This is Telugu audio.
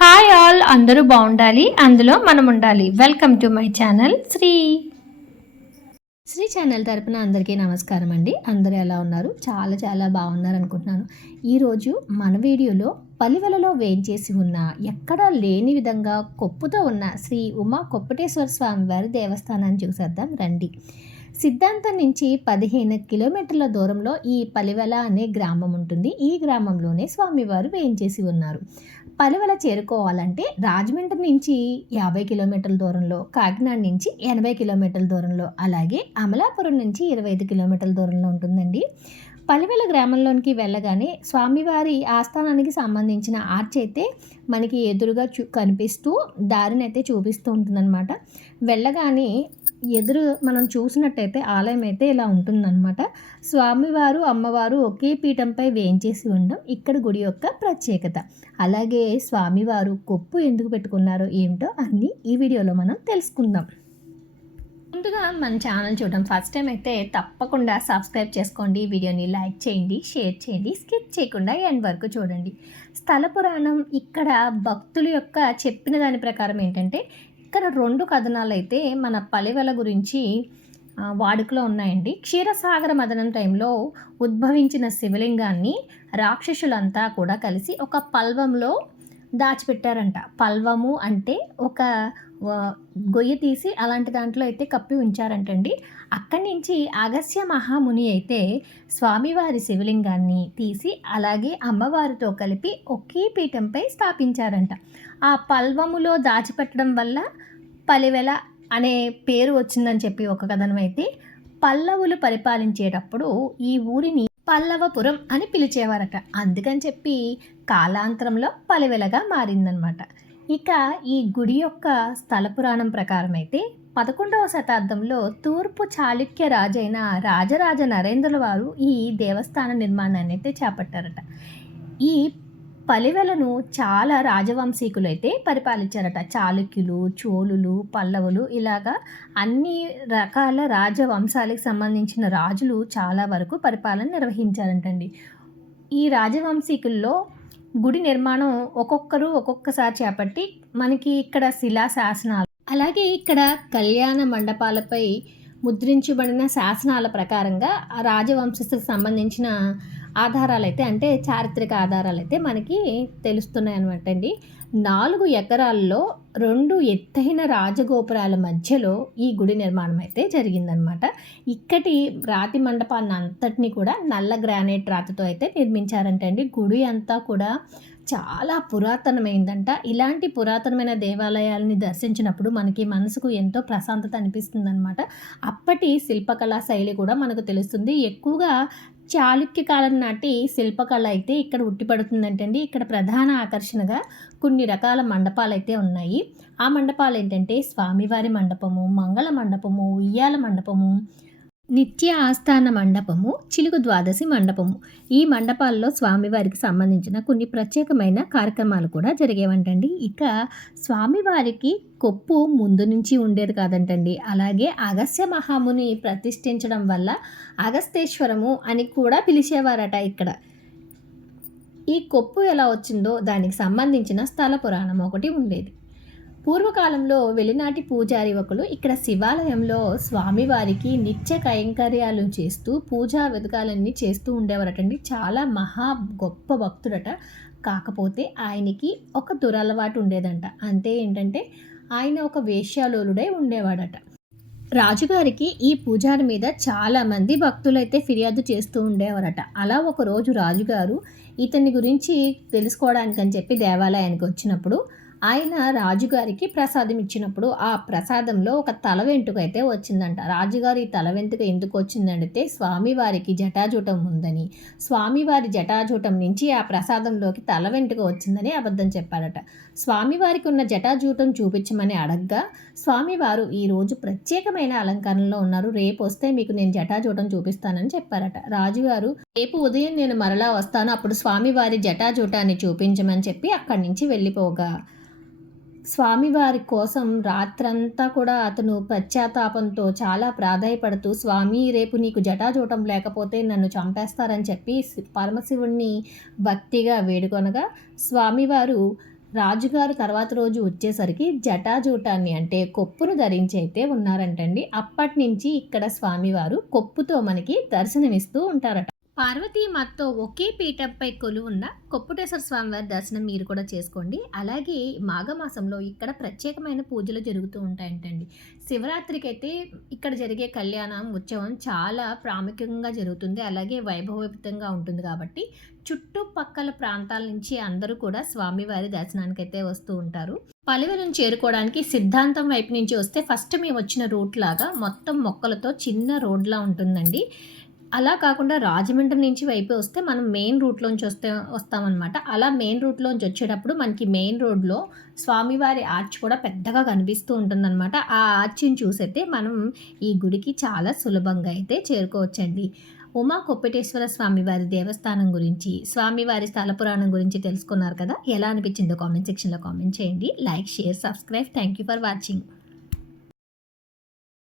హాయ్ ఆల్, అందరూ బాగుండాలి, అందులో మనం ఉండాలి. Welcome to my channel Sri channel తరపున అందరికీ నమస్కారం అండి. అందరూ ఎలా ఉన్నారు? చాలా చాలా బాగున్నారు అనుకుంటున్నాను. ఈరోజు మన వీడియోలో పలివెలలో వేయించేసి ఉన్న ఎక్కడా లేని విధంగా కొప్పుతో ఉన్న శ్రీ ఉమా కొప్పటేశ్వర స్వామి వారి దేవస్థానాన్ని చూసేద్దాం రండి. సిద్ధాంతం నుంచి 15 కిలోమీటర్ల దూరంలో ఈ పలివెల అనే గ్రామం ఉంటుంది. ఈ గ్రామంలోనే స్వామివారు వేయించేసి ఉన్నారు. పలివెల చేరుకోవాలంటే రాజమండ్రి నుంచి 50 కిలోమీటర్ల దూరంలో, కాకినాడ నుంచి 80 కిలోమీటర్ల దూరంలో, అలాగే అమలాపురం నుంచి 25 కిలోమీటర్ల దూరంలో ఉంటుందండి. పలివెల గ్రామంలోనికి వెళ్ళగానే స్వామివారి ఆస్థానానికి సంబంధించిన ఆర్చ్ అయితే మనకి ఎదురుగా కనిపిస్తూ దారిని అయితే చూపిస్తూ ఉంటుందన్నమాట. వెళ్ళగానే ఎదురు మనం చూసినట్టయితే ఆలయం అయితే ఇలా ఉంటుందన్నమాట. స్వామివారు అమ్మవారు ఒకే పీఠంపై వేయించేసి ఉండడం ఇక్కడ గుడి యొక్క ప్రత్యేకత. అలాగే స్వామివారు కొప్పు ఎందుకు పెట్టుకున్నారో ఏమిటో అన్నీ ఈ వీడియోలో మనం తెలుసుకుందాం. ముందుగా మన ఛానల్ చూడడం ఫస్ట్ టైం అయితే తప్పకుండా సబ్స్క్రైబ్ చేసుకోండి, వీడియోని లైక్ చేయండి, షేర్ చేయండి, స్కిప్ చేయకుండా ఎండ్ వరకు చూడండి. స్థల పురాణం ఇక్కడ భక్తుల యొక్క చెప్పిన దాని ప్రకారం ఏంటంటే ఇక్కడ 2 కథనాలు అయితే మన పలివెల గురించి వాడుకలో ఉన్నాయండి. క్షీరసాగర మదనం టైంలో ఉద్భవించిన శివలింగాన్ని రాక్షసులంతా కూడా కలిసి ఒక పల్వంలో దాచిపెట్టారంట. పల్వము అంటే ఒక గొయ్యి తీసి అలాంటి దాంట్లో అయితే కప్పి ఉంచారంటండి. అక్కడి నుంచి అగస్త్య మహాముని అయితే స్వామివారి శివలింగాన్ని తీసి అలాగే అమ్మవారితో కలిపి ఒకే పీఠంపై స్థాపించారంట. ఆ పల్వములో దాచిపెట్టడం వల్ల పలివెల అనే పేరు వచ్చిందని చెప్పి ఒక కథనం అయితే, పల్లవులు పరిపాలించేటప్పుడు ఈ ఊరిని పల్లవపురం అని పిలిచేవారట. అందుకని చెప్పి కాలాంతరంలో పలివెలగా మారిందనమాట. ఇక ఈ గుడి యొక్క స్థల పురాణం ప్రకారం అయితే 11వ శతాబ్దంలో తూర్పు చాళుక్య రాజైన రాజరాజ నరేంద్రుల వారు ఈ దేవస్థాన నిర్మాణాన్ని అయితే చేపట్టారట. ఈ పలివెలను చాలా రాజవంశీకులు అయితే పరిపాలించారట. చాళుక్యులు, చోళులు, పల్లవులు ఇలాగా అన్ని రకాల రాజవంశాలకు సంబంధించిన రాజులు చాలా వరకు పరిపాలన నిర్వహించారంటండి. ఈ రాజవంశీకుల్లో గుడి నిర్మాణం ఒక్కొక్కరు ఒక్కొక్కసారి చేపట్టి మనకి ఇక్కడ శిలా శాసనాలు, అలాగే ఇక్కడ కళ్యాణ మండపాలపై ముద్రించబడిన శాసనాల ప్రకారంగా ఆ రాజవంశస్థులకు సంబంధించిన ఆధారాలైతే అంటే చారిత్రక ఆధారాలైతే మనకి తెలుస్తున్నాయి అనమాట అండి. 4 ఎకరాల్లో 2 ఎత్తైన రాజగోపురాల మధ్యలో ఈ గుడి నిర్మాణం అయితే జరిగిందనమాట. ఇక్కడి రాతి మండపాన్ని అంతటినీ కూడా నల్ల గ్రానైట్ రాతితో అయితే నిర్మించారంటండి. గుడి అంతా కూడా చాలా పురాతనమైందంట. ఇలాంటి పురాతనమైన దేవాలయాలని దర్శించినప్పుడు మనకి మనసుకు ఎంతో ప్రశాంతత అనిపిస్తుందన్నమాట. అప్పటి శిల్పకళా శైలి కూడా మనకు తెలుస్తుంది. ఎక్కువగా చాళుక్య కాలం నాటి శిల్పకళ అయితే ఇక్కడ ఉట్టిపడుతుందంటండి. ఇక్కడ ప్రధాన ఆకర్షణగా కొన్ని రకాల మండపాలు అయితే ఉన్నాయి. ఆ మండపాలు ఏంటంటే స్వామివారి మండపము, మంగళ మండపము, ఉయ్యాల మండపము, నిత్య ఆస్థాన మండపము, చిలుకు ద్వాదశి మండపము. ఈ మండపాల్లో స్వామివారికి సంబంధించిన కొన్ని ప్రత్యేకమైన కార్యక్రమాలు కూడా జరిగేవంటండి. ఇక స్వామివారికి కొప్పు ముందు నుంచి ఉండేది కాదంటండి. అలాగే అగస్త్య మహాముని ప్రతిష్ఠించడం వల్ల అగస్తేశ్వరము అని కూడా పిలిచేవారట. ఇక్కడ ఈ కొప్పు ఎలా వచ్చిందో దానికి సంబంధించిన స్థల పురాణం ఒకటి ఉండేది. పూర్వకాలంలో వెలినాటి పూజారి ఒకరు ఇక్కడ శివాలయంలో స్వామివారికి నిత్య కైంకర్యాలు చేస్తూ పూజా వెతకాలన్నీ చేస్తూ ఉండేవారటండి. చాలా గొప్ప భక్తుడట. కాకపోతే ఆయనకి ఒక దురలవాటు ఉండేదంట. అంతే ఏంటంటే ఆయన ఒక వేశ్యాలోలుడై ఉండేవాడట. రాజుగారికి ఈ పూజారి మీద చాలామంది భక్తులైతే ఫిర్యాదు చేస్తూ ఉండేవారట. అలా ఒకరోజు రాజుగారు ఇతని గురించి తెలుసుకోవడానికని చెప్పి దేవాలయానికి వచ్చినప్పుడు ఆయన రాజుగారికి ప్రసాదం ఇచ్చినప్పుడు ఆ ప్రసాదంలో ఒక తల వెంట్రుక అయితే వచ్చిందంట. రాజుగారు ఈ తల వెంట్రుక ఎందుకు వచ్చిందంటే స్వామివారికి జటాజూటం ఉందని, స్వామివారి జటాజూటం నుంచి ఆ ప్రసాదంలోకి తల వెంట్రుక వచ్చిందని అబద్ధం చెప్పాడట. స్వామివారికి ఉన్న జటాజూటం చూపించమని అడగ్గా స్వామివారు ఈరోజు ప్రత్యేకమైన అలంకరణలో ఉన్నారు, రేపు వస్తే మీకు నేను జటాజూటం చూపిస్తానని చెప్పారట. రాజుగారు రేపు ఉదయం నేను మరలా వస్తాను, అప్పుడు స్వామివారి జటాజూటాన్ని చూపించమని చెప్పి అక్కడి నుంచి వెళ్ళిపోగా స్వామివారి కోసం రాత్రంతా కూడా అతను పశ్చాత్తాపంతో చాలా ప్రాధేయపడుతూ, "స్వామి రేపు నీకు జటాజూటం లేకపోతే నన్ను చంపేస్తారని" చెప్పి పరమశివుడిని భక్తిగా వేడుకొనగా, స్వామివారు రాజుగారు తర్వాత రోజు వచ్చేసరికి జటాజూటాన్ని అంటే కొప్పును ధరించి అయితే ఉన్నారంటండి. అప్పటినుంచి ఇక్కడ స్వామివారు కొప్పుతో మనకి దర్శనమిస్తూ ఉంటారట. పార్వతీమాతతో ఒకే పీఠంపై కొలువున్న కొప్పుటేశ్వర స్వామివారి దర్శనం మీరు కూడా చేసుకోండి. అలాగే మాఘమాసంలో ఇక్కడ ప్రత్యేకమైన పూజలు జరుగుతూ ఉంటాయంటండి. శివరాత్రికైతే ఇక్కడ జరిగే కళ్యాణం, ఉత్సవం చాలా ప్రాముఖ్యంగా జరుగుతుంది. అలాగే వైభవోపేతంగా ఉంటుంది కాబట్టి చుట్టుపక్కల ప్రాంతాల నుంచి అందరూ కూడా స్వామివారి దర్శనానికైతే వస్తూ ఉంటారు. పలివెలను చేరుకోవడానికి సిద్ధాంతం వైపు నుంచి వస్తే ఫస్ట్ మేము వచ్చిన రూట్ లాగా మొత్తం మొక్కలతో చిన్న రోడ్లా ఉంటుందండి. అలా కాకుండా రాజమండ్రి నుంచి వైపే వస్తే మనం మెయిన్ రూట్‌లోంచి వస్తామనమాట. అలా మెయిన్ రూట్‌లోంచి వచ్చేటప్పుడు మనకి మెయిన్ రోడ్‌లో స్వామివారి ఆర్చ్ కూడా పెద్దగా కనిపిస్తూ ఉంటుందనమాట. ఆ ఆర్చ్‌ని చూసైతే మనం ఈ గుడికి చాలా సులభంగా అయితే చేరుకోవచ్చండి. ఉమా కొప్పెటేశ్వర స్వామివారి దేవస్థానం గురించి, స్వామివారి స్థల పురాణం గురించి తెలుసుకున్నారు కదా! ఎలా అనిపించిందో కామెంట్ సెక్షన్‌లో కామెంట్ చేయండి. Like, share, subscribe. Thank you for watching.